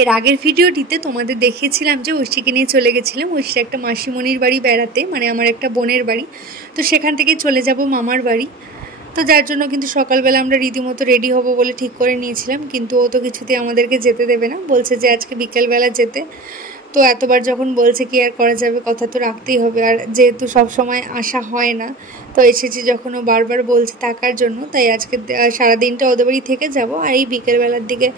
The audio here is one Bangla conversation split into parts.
এর আগের ভিডিওটিতে তোমাদের দেখিয়েছিলাম যে ঐশীকে নিয়ে চলে গেছিলাম ঐশীর একটা মাসিমণির বাড়ি বেড়াতে, মানে আমার একটা বোনের বাড়ি। তো সেখান থেকে চলে যাব মামার বাড়ি। তো যার জন্য কিন্তু সকালবেলা আমরা রীতিমতো রেডি হব বলে ঠিক করে নিয়েছিলাম, কিন্তু ও তো কিছুতেই আমাদেরকে যেতে দেবে না, বলছে যে আজকে বিকেলবেলা যেতে। তো এতবার যখন বলছে কি আর করা যাবে, কথা তো রাখতেই হবে। আর যেহেতু সব সময় আসা হয় না, তো এসেছি যখন ও বারবার বলছে থাকার জন্য, তাই আজকে সারাদিনটা ওদের বাড়ি থেকে যাব আর এই বিকেলবেলার দিকে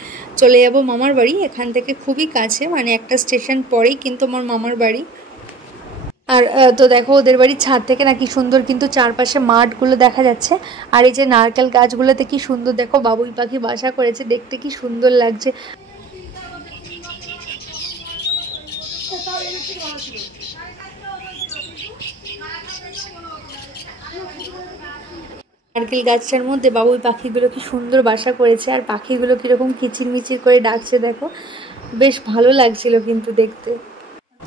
চলে যাব মামার বাড়ি। এখান থেকে খুবই কাছে, মানে একটা স্টেশন পরেই কিন্তু আমার মামার বাড়ি। আর তো দেখো ওদের বাড়ির ছাদ থেকে না কি সুন্দর কিন্তু চারপাশে মাঠগুলো দেখা যাচ্ছে। আর এই যে নারকেল গাছগুলোতে কি সুন্দর দেখো বাবুই পাখি বাসা করেছে, দেখতে কি সুন্দর লাগছে। নারকেল গাছটার মধ্যে বাবুই পাখিগুলো কি সুন্দর বাসা করেছে, আর পাখিগুলো কীরকম কিচিরমিচির করে ডাকছে দেখো, বেশ ভালো লাগছিল কিন্তু দেখতে।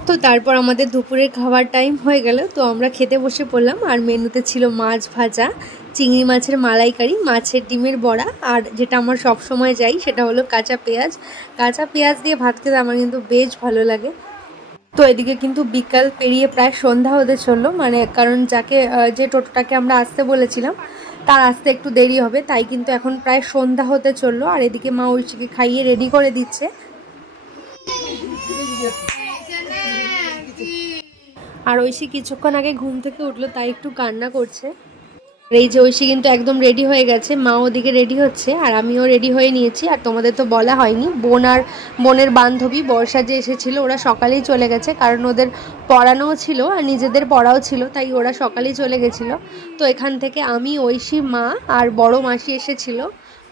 তো তারপর আমাদের দুপুরের খাবার টাইম হয়ে গেল, তো আমরা খেতে বসে পড়লাম। আর মেনুতে ছিল মাছ ভাজা, চিংড়ি মাছের মালাইকারি, মাছের ডিমের বড়া, আর যেটা আমার সব সময় যাই সেটা হলো কাঁচা পেঁয়াজ। কাঁচা পেঁয়াজ দিয়ে ভাত খেতে আমার কিন্তু বেশ ভালো লাগে। তো এদিকে কিন্তু বিকাল পেরিয়ে প্রায় সন্ধ্যা হতে চললো, মানে কারণ যে টোটোটাকে আমরা আসতে বলেছিলাম তার আসতে একটু দেরি হবে, তাই কিন্তু এখন প্রায় সন্ধ্যা হতে চললো। আর এদিকে মা ঐশীকে খাইয়ে রেডি করে দিচ্ছে। আর ঐশী কিছুক্ষণ আগে ঘুম থেকে উঠলো, তাই একটু কান্না করছে। এই যে ঐশী কিন্তু একদম রেডি হয়ে গেছে, মা ওদিকে রেডি হচ্ছে আর আমিও রেডি হয়ে নিয়েছি। আর তোমাদের তো বলা হয়নি, বোনের বান্ধবী বর্ষা যে এসেছিল ওরা সকালেই চলে গেছে, কারণ ওদের পড়ানোও ছিল আর নিজেদের পড়াও ছিল, তাই ওরা সকালেই চলে গেছিলো। তো এখান থেকে আমি, ঐশী, মা আর বড় মাসি এসেছিল,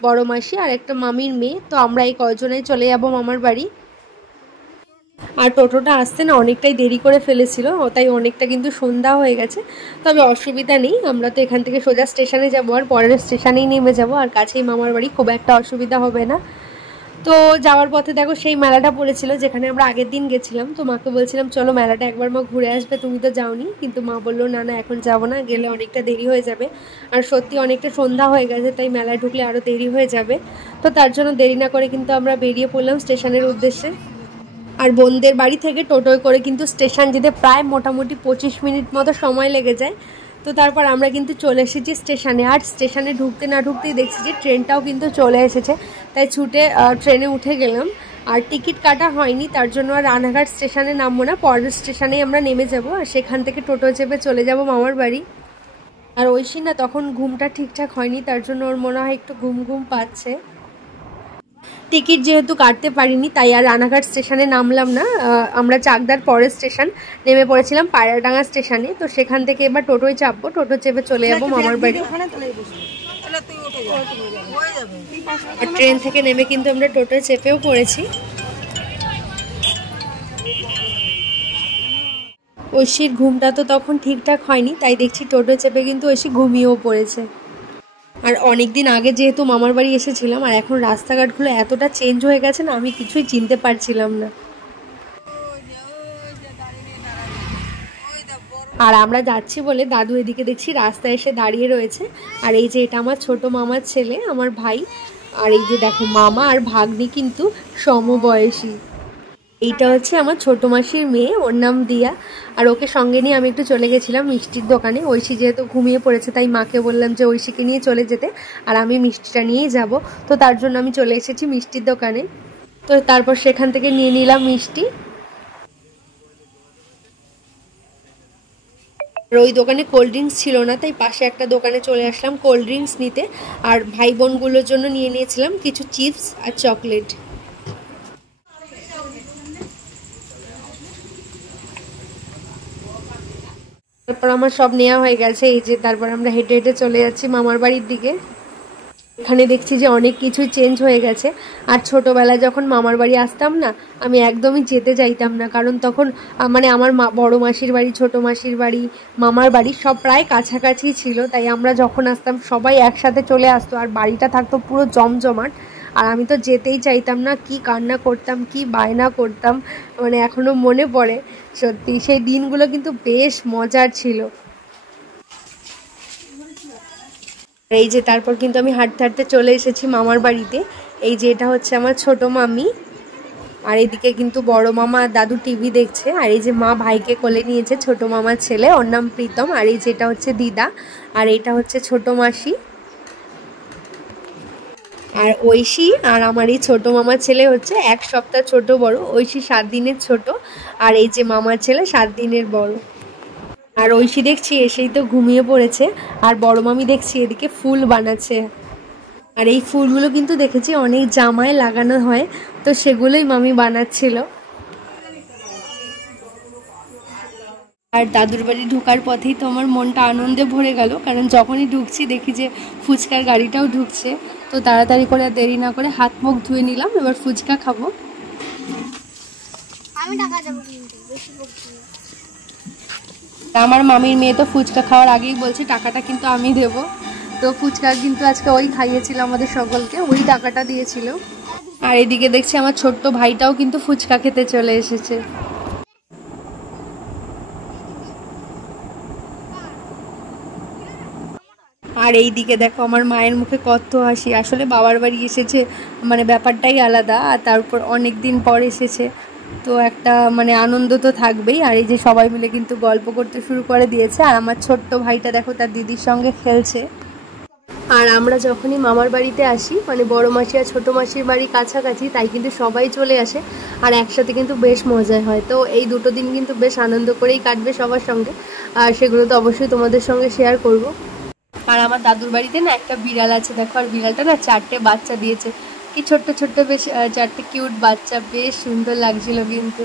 বড় মাসি আর একটা মামির মেয়ে। তো আমরা এই কজনেই চলে যাবো মামার বাড়ি। আর টোটোটা আসতে না অনেকটাই দেরি করে ফেলেছিল, তাই অনেকটা কিন্তু সন্ধ্যা হয়ে গেছে। তবে অসুবিধা নেই, আমরা তো এখান থেকে সোজা স্টেশনে যাব আর পরের স্টেশনেই নেমে যাব, আর কাছেই মামার বাড়ি, খুব একটা অসুবিধা হবে না। তো যাওয়ার পথে দেখো সেই মেলাটা পড়েছিল যেখানে আমরা আগের দিন গেছিলাম। তো মাকে বলছিলাম চলো মেলাটা একবার মা ঘুরে আসবে, তুমি তো যাওনি। কিন্তু মা বললো না না এখন যাবো না, গেলে অনেকটা দেরি হয়ে যাবে। আর সত্যি অনেকটা সন্ধ্যা হয়ে গেছে, তাই মেলায় ঢুকলে আরও দেরি হয়ে যাবে। তো তার জন্য দেরি না করে কিন্তু আমরা বেরিয়ে পড়লাম স্টেশনের উদ্দেশ্যে। আর বোনদের বাড়ি থেকে টোটোয় করে কিন্তু স্টেশন যেতে প্রায় মোটামুটি 25 মিনিট মতো সময় লেগে যায়। তো তারপর আমরা কিন্তু চলে এসেছি স্টেশনে। আর স্টেশনে ঢুকতে না ঢুকতেই দেখছি যে ট্রেনটাও কিন্তু চলে এসেছে, তাই ছুটে ট্রেনে উঠে গেলাম। আর টিকিট কাটা হয়নি, তার জন্য আর রানাঘাট স্টেশনে নামবো না, পরের স্টেশনেই আমরা নেমে যাব আর সেখান থেকে টোটো চেপে চলে যাব মামার বাড়ি। আর ঐশী না তখন ঘুমটা ঠিকঠাক হয়নি, তার জন্য ওর মনে হয় একটু ঘুম ঘুম পাচ্ছে। টিকিট যেহেতু কাটতে পারিনি, তাই আর রানাঘাট স্টেশনে নামলাম না। আমরা চাকদার পরের স্টেশন নেমে পড়েছিলাম পায়রাডাঙ্গা স্টেশনে। তো সেখান থেকে এবার টোটোয় চাপবো, টোটো চেপে চলে যাবো মামার বাড়ি। আর ট্রেন থেকে নেমে কিন্তু আমরা টোটোয় চেপেও পড়েছি। ঐশীর ঘুমটা তো তখন ঠিকঠাক হয়নি, তাই দেখছি টোটো চেপে কিন্তু ঐশী ঘুমিয়েও পড়েছে। আর অনেক দিন আগে যেহেতু মামার বাড়ি এসেছিলাম, আর এখন রাস্তাঘাটগুলো এতটা চেঞ্জ হয়ে গেছে না, আমি কিছুই চিনতে পারছিলাম না। আর আমরা যাচ্ছি বলে দাদু এদিকে দেখছি রাস্তায় এসে দাঁড়িয়ে রয়েছে। আর এই যে এটা আমার ছোট মামার ছেলে, আমার ভাই। আর এই যে দেখো মামা আর ভাগ্নি কিন্তু সমবয়সী। এইটা হচ্ছে আমার ছোটো মাসির মেয়ে, ওর নাম দিয়া। আর ওকে সঙ্গে নিয়ে আমি একটু চলে গেছিলাম মিষ্টির দোকানে। ঐশী যেহেতু ঘুমিয়ে পড়েছে, তাই মাকে বললাম যে ঐশীকে নিয়ে চলে যেতে, আর আমি মিষ্টিটা নিয়েই যাব। তো তার জন্য আমি চলে এসেছি মিষ্টির দোকানে। তো তারপর সেখান থেকে নিয়ে নিলাম মিষ্টি। আর ওই দোকানে কোল্ড ড্রিঙ্কস ছিল না, তাই পাশে একটা দোকানে চলে আসলাম কোল্ড ড্রিঙ্কস নিতে। আর ভাই বোনগুলোর জন্য নিয়ে নিয়েছিলাম কিছু চিপস আর চকলেট। তারপর আমার সব নেওয়া হয়ে গেছে। এই যে তারপর আমরা হেঁটে হেঁটে চলে যাচ্ছি মামার বাড়ির দিকে। এখানে দেখছি যে অনেক কিছুই চেঞ্জ হয়ে গেছে। আর ছোটোবেলায় যখন মামার বাড়ি আসতাম না, আমি একদমই যেতে চাইতাম না, কারণ তখন মানে আমার বড় মাসির বাড়ি, ছোটো মাসির বাড়ি, মামার বাড়ি সব প্রায় কাছাকাছি ছিল, তাই আমরা যখন আসতাম সবাই একসাথে চলে আসতো আর বাড়িটা থাকতো পুরো জমজমাট। আর আমি তো যেতেই চাইতাম না, কি কান্না করতাম, কি বায়না করতাম, মানে এখনও মনে পড়ে। সত্যি সেই দিনগুলো কিন্তু বেশ মজার ছিল। এই যে তারপর কিন্তু আমি হাঁটতে হাঁটতে চলে এসেছি মামার বাড়িতে। এই যে এটা হচ্ছে আমার ছোট মামি। আর এদিকে কিন্তু বড় মামা আর দাদু টিভি দেখছে। আর এই যে মা ভাইকে কোলে নিয়েছে, ছোট মামার ছেলে, ওর নাম প্রীতম। আর এই যেটা হচ্ছে দিদা, আর এটা হচ্ছে ছোট মাসি। আর ঐশী আর আমার এই ছোটো মামার ছেলে হচ্ছে 1 সপ্তাহ ছোট বড়। ঐশী 7 দিনের ছোট, আর এই যে মামার ছেলে 7 দিনের বড়। আর ঐশী দেখছি এসেই তো ঘুমিয়ে পড়েছে, আর বড় মামি দেখছি এদিকে ফুল বানাচ্ছে। আর এই ফুলগুলো কিন্তু দেখেছি অনেক জামায় লাগানো হয়, তো সেগুলোই মামি বানাচ্ছিল। আর দাদুর বাড়ি ঢোকার পথেই তো আমার মনটা আনন্দে ভরে গেল, কারণ যখনই ঢুকছি দেখি যে ফুচকার গাড়িটাও ঢুকছে। তো তাড়াতাড়ি করে দেরি না করে হাত মুখ ধুয়ে নিলাম, এবার ফুচকা খাবো। আমার মামির মেয়ে তো ফুচকা খাওয়ার আগেই বলছে টাকাটা কিন্তু আমি দেব। তো ফুচকা কিন্তু আজকে ওই খাইয়েছিল আমাদের সকলকে, ওই টাকাটা দিয়েছিল। আর এদিকে দেখছি আমার ছোট্ট ভাইটাও কিন্তু ফুচকা খেতে চলে এসেছে। আর এই দিকে দেখো আমার মায়ের মুখে কত হাসি, আসলে বাবার বাড়ি এসেছে মানে ব্যাপারটাই আলাদা, আর তারপর অনেক দিন পর এসেছে, তো একটা মানে আনন্দ তো থাকবেই। আর এই যে সবাই মিলে কিন্তু গল্প করতে শুরু করে দিয়েছে, আর আমার ছোট্ট ভাইটা দেখো তার দিদির সঙ্গে খেলছে। আর আমরা যখনই মামার বাড়িতে আসি, মানে বড় মাসি আর ছোটো মাসির বাড়ি কাছাকাছি, তাই কিন্তু সবাই চলে আসে, আর একসাথে কিন্তু বেশ মজা হয়। তো এই দুটো দিন কিন্তু বেশ আনন্দ করেই কাটবে সবার সঙ্গে, আর সেগুলো তো অবশ্যই তোমাদের সঙ্গে শেয়ার করব। আর আমার দাদুর বাড়িতে না একটা বিড়াল আছে দেখো, আর বিড়ালটা না 4টে বাচ্চা দিয়েছে, কি ছোট্ট ছোট্ট বেশ 4টে কিউট বাচ্চা, বেশ সুন্দর লাগছিল কিন্তু।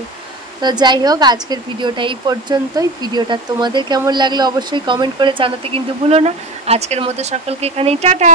তো যাই হোক, আজকের ভিডিওটা এই পর্যন্তই। ভিডিওটা তোমাদের কেমন লাগলো অবশ্যই কমেন্ট করে জানাতে কিন্তু ভুলো না। আজকের মতো সকলকে এখানেই টাটা।